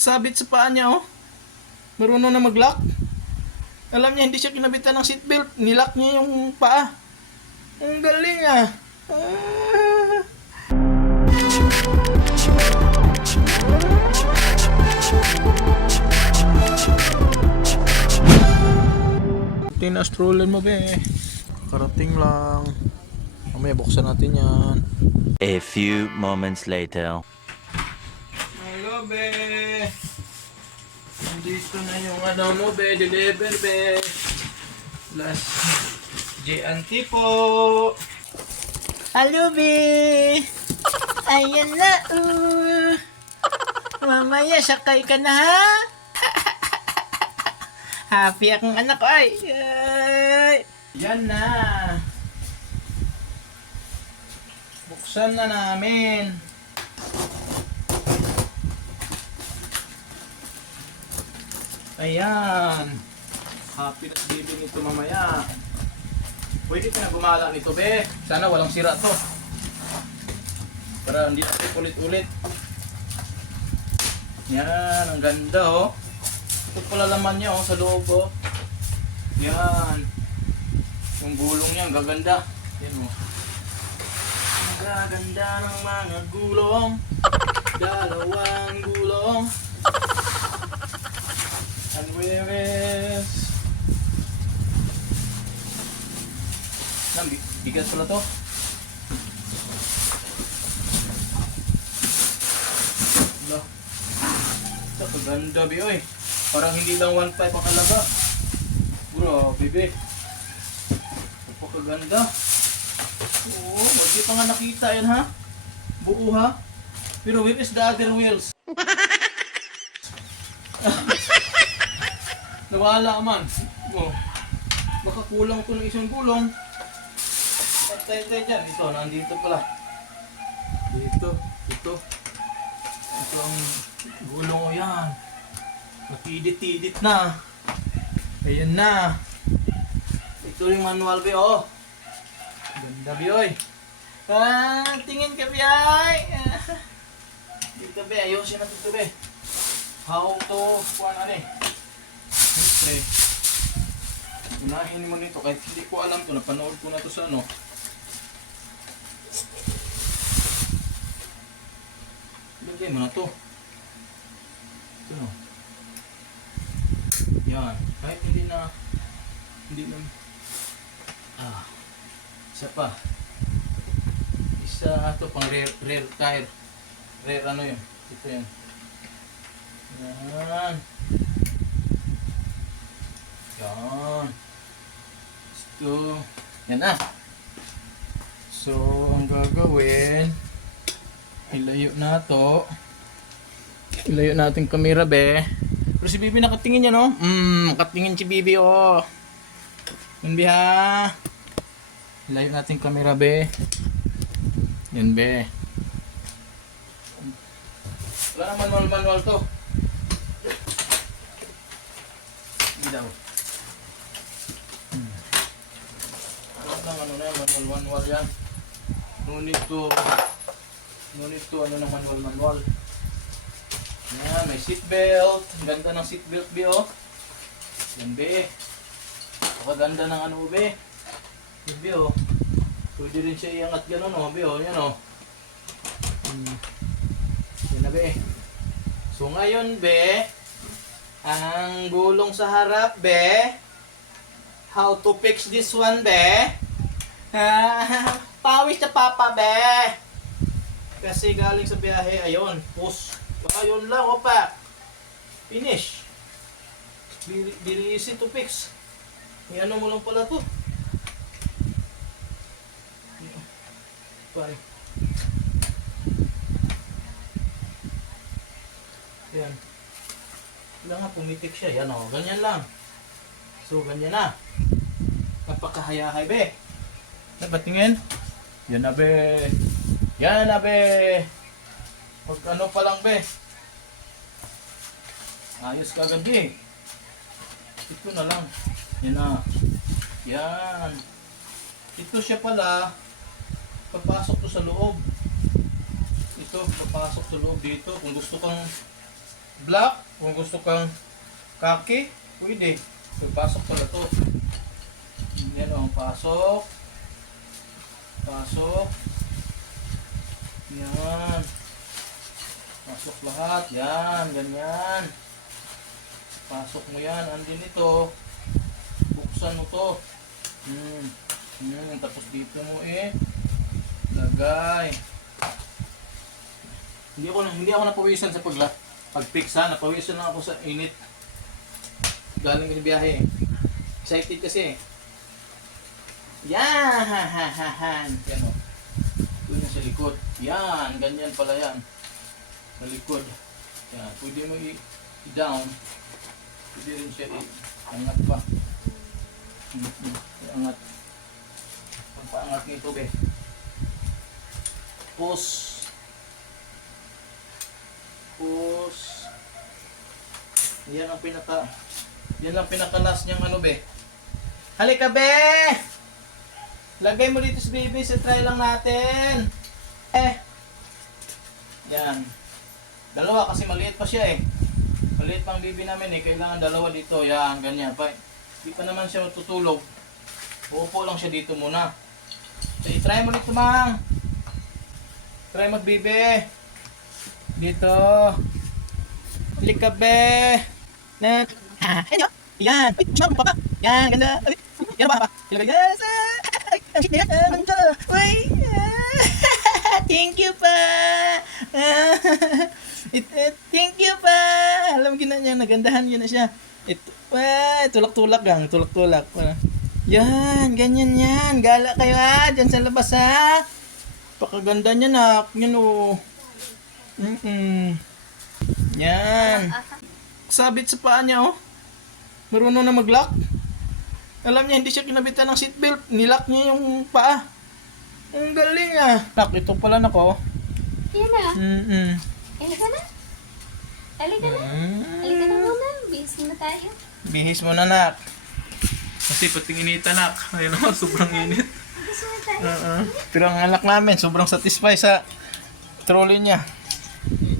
sabit sa paa niya, oh. Marunong na mag-lock. Alam niya, hindi siya kinabitan ng seatbelt. Nilock niya yung paa. Ang galing, ah. Ah. Tinastroller mo, be. Karating lang. Mamaya buksan natin yan. A few moments later. Hello, be. Nandito na yung ano mo, be. Deliver, be. Last J&T po. Hello, be. Ayan na, mamaya, sakay ka na, ha? Happy akong anak ko, ay. Yan na. Buksan na namin. Ayan. Happy na baby nito mamaya. Pwede ka na gumala nito, be. Sana walang sira to. Para hindi natin ulit-ulit. Yan, ang ganda, oh. Ito pala laman niya, oh, sa loob, oh. Yan. Yung gulong niya, ang gaganda. Yan, oh. Ang gaganda ng mga gulong. Dalawang gulong. Unweares. Bigat pala to. Wala. Ito, kaganda, be, oy. Parang hindi lang 1.5 ang halaga. Grabe, be. Napakaganda. Oo, hindi pa nga nakita yan, ha? Buo, ha? Pero where is the other wheels? Nawala man. Oh. Baka kulang ito ng isang gulong. Tayo dyan. Ito, nandito pala. Dito. Ito ang gulong ko yan. Matidit-tidit na. Ayan na. Ito yung manual, be, oh. Ganda, be, oy. Tingin ka, be, ay. Dito, be, ayusin na dito, be. How to, kuha na, eh. Siyempre, unahin mo nito. Kahit hindi ko alam to, napanood ko na to sa ano. Lagay mo na to. Ito, no. Yan. Kahit hindi na isa pa. Isa ito pang rear tire. Rear ano yun? Ito yun. Yan. Yan. Ito. Yan na. So, ang gagawin, ilayo na to. Ilayo natin camera, be. Pero si Bibi nakatingin yan, no? Nakatingin si Bibi, oh. Yan, be, ha? Ilayo natin camera, be. Yan, be. Wala na manual to. Hindi daw. Wala na manual yan. Ngunit to ano ng manual. Yan, may seatbelt. Ang ganda ng seatbelt, be, oh. Yan, be. Napakaganda ng ano, be. Yan, be, oh. Pwede rin siya iangat gano'n, oh, be, oh. Yan, oh. Yan na, be. So, ngayon, be, ang gulong sa harap, be. How to fix this one, be. Pawis na papa, be. Kasi galing sa biyahe, ayun, push. Baka yun lang, opa. Finish. Very easy to fix. May ano mo lang pala to. Bye. Yan. Kailangan pumitik siya. Yan, o. Ganyan lang. So, ganyan na. Napakahayahay, be. Nabatingin? Yan na, be. Yan na, be. Pag ano pa lang, be. Ayos ka agad, be. Ito na lang. Yan na. Yan. Ito siya pala. Papasok to sa loob. Ito, papasok sa loob dito. Kung gusto kang black, kung gusto kang khaki, pwede. So, pasok pala to. Yan o, pasok. Pasok. Yan. Pasok lahat. Yan, ganyan. Pasok mo yan. Andin ito. Buksan mo to. Tapos dito mo lagay. Hindi ako napawisan sa pag-fix ha. Napawisan lang ako sa init. Galing sa biyahe. Excited kasi. Yan! Yan o. Doon na sa likod. Yan! Ganyan pala yan. Sa likod. Yan. Pwede mo i-down. Pwede rin siya i-angat pa. I-angat. Pagpaangat nito be. Push. Push. Yan ang pinaka-last niyang ano be. Halika be! Lagay mo dito sa baby, sa try lang natin. Yan. Dalawa kasi maliit pa siya Maliit pang baby namin kailangan dalawa dito. Yan, ganyan pa. Hindi pa naman siya matutulog. Uupo lang siya dito muna. So, i-try mo dito, mang. Try mag-baby. Dito. Halika be. Yan. Yan. Ay, siya mo pa. Yan, ganda. Yan ba? Ilagay. Yes. Thank you pa. Thank you pa. Alam gina niya, nagandahan yun na siya. Tulak-tulak gang, tulak-tulak. Yan, ganyan yan. Gala kayo ha, dyan sa labas ha. Pakaganda niya nak. Yan o. Yan. Sabit sa paa niya oh. Marunong na mag-lock. Alam niya, hindi siya kinabitan ng seatbelt. Nilock niya yung paa. Ang galing ah. Nak, ito pala nako. Yan na. Halika na. Halika na. Halika na muna. Bihis na tayo. Bihis mo na nak. Kasi pating inita nak. Ayun naman, sobrang init. Bihis na tayo. Pero ang anak namin, sobrang satisfied sa trolley niya.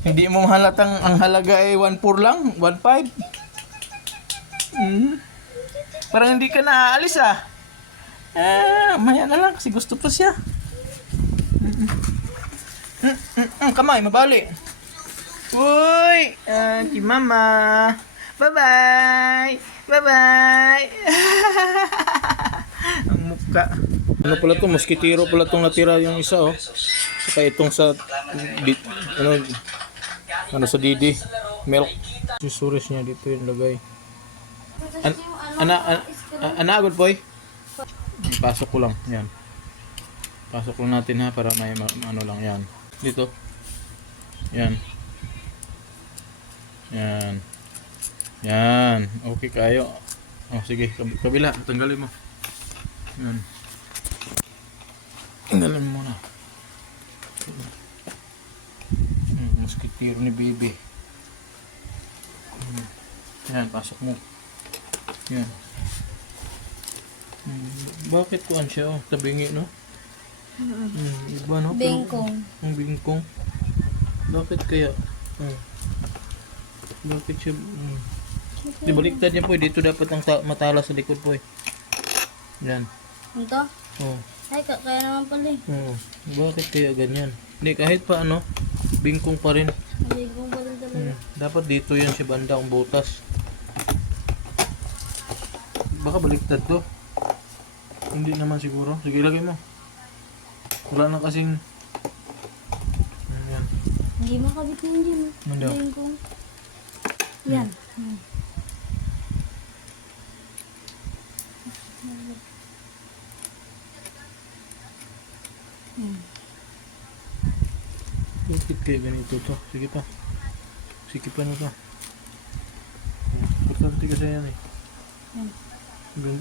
Hindi mo halatang ang halaga ay 1.4 lang, 1.5. Parang hindi ka na aalis ah. Maya na lang kasi gusto pa siya. Kamay, mabali. Uy! Si mama. Bye-bye! Bye-bye! Ang mukha. Ano pala to? Mosquitero pala itong natira yung isa oh. Saka itong sa sa Didi milk. Susuris niya dito yung lagay. Agad boy. Pasok ko lang. Yan. Pasok ko natin ha para may ano lang yan. Dito. Yan. Yan. Yan. Okay kayo. Oh sige, kabila, tanggalin mo. Yan. Tanggalin mo muna. Mosquitero ni baby. Yan, pasok mo. Yan. Bakit kuan siya? Oh, tabingi, no? Iba, no? Bengkong. Ang bingkong. Bakit kaya? Bakit siya? Di baliktad niya po. Dito dapat ang matala sa likod po. Yan. Ito? Oh. Ay, kaya naman pala eh. Oh. Bakit kaya ganyan? Hindi, kahit pa ano, bingkong pa rin. Bengkong pala talaga. Dapat dito yan si banda ang butas. Baka baliktad to. Hindi naman siguro. Sige, lagay mo. Wala na kasing... Yan. Hindi makabit yun dyan. Ano? Bengkong. Yan. Bakit kaya ganito to? Sige pa. Sikipan mo pa. Importante kasi yan eh.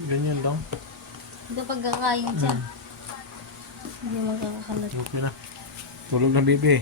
Ganyan lang. Ito pagkakain siya. Hindi magkakalat. Okay na. Tulog na baby.